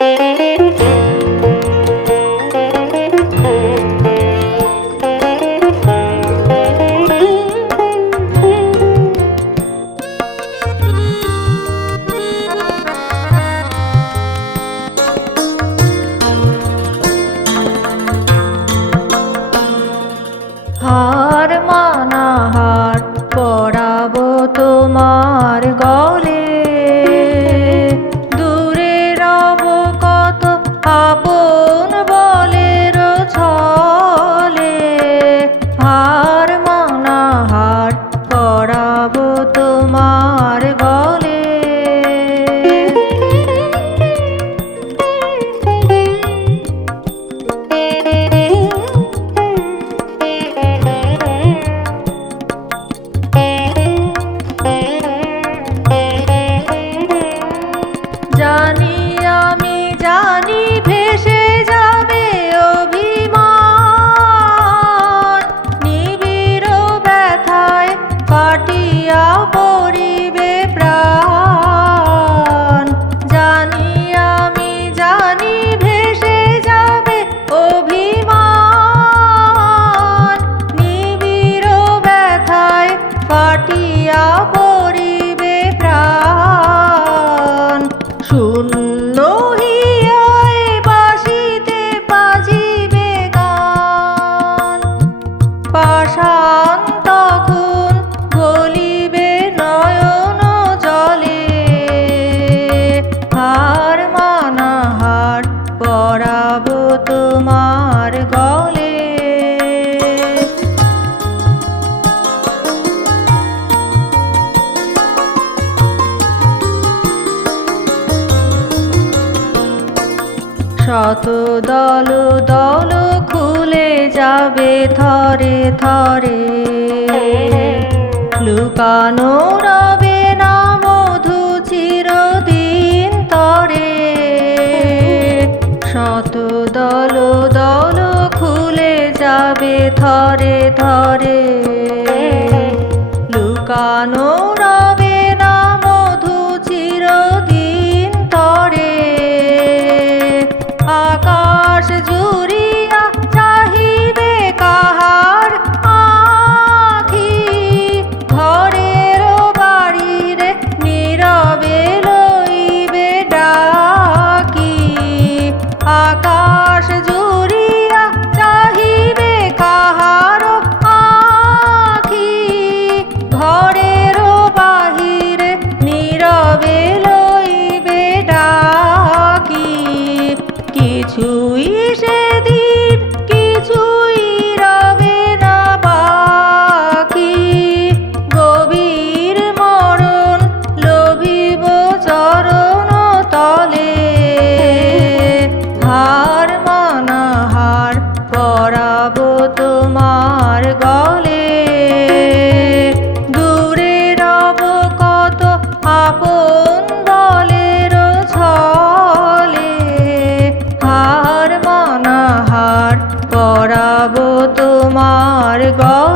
হার মানা হার পরাবো তোমার গলে, দূরে রব কত আপন বলের ছলে। হার মানা হার পরাবো তোমার গলে। জানি আমি জানি ভেসে যাবে অভিমান, নিবিড় ব্যথায় কাটিয়া পড়িবে প্রাণ। জানি আমি জানি ভেসে যাবে অভিমান, নিবিড় ব্যথায় কাটিয়া পড়িবে প্রাণ। শূন্য হিয়ায় বাঁশিতে বাজিবে গান, পাষাণ তখন গলিবে নয়ন জলে। হার মানা হার পরাবো তোমার গলে। শত দল দল খুলে যাবে থরে থরে, লুকানো রবে না মধু চিরদিন তরে। শত দল দল খুলে যাবে থরে থরে, লুকানো রবে না মধু চিরদিন তরে। আকাশ জুড়িয়া চাহিবে কাহার আঁখি, ঘরের বাড়িরে নীরবে লইবে ডাকি। আকাশ জুড়িয়া চাহিবে কাহার আঁখি, ঘরের বাহিরে নীরবে লইবে ডাকি। কিছুই সেদিন কিছুই রবে না বাকি, গভীর মরণ লোভিব চরণ তলে। হার মানা হার পরাবো তোমার গলে, দূরে রব কত আপন বলের ছলে। হার মানা হার পরাবো তোমার গলে।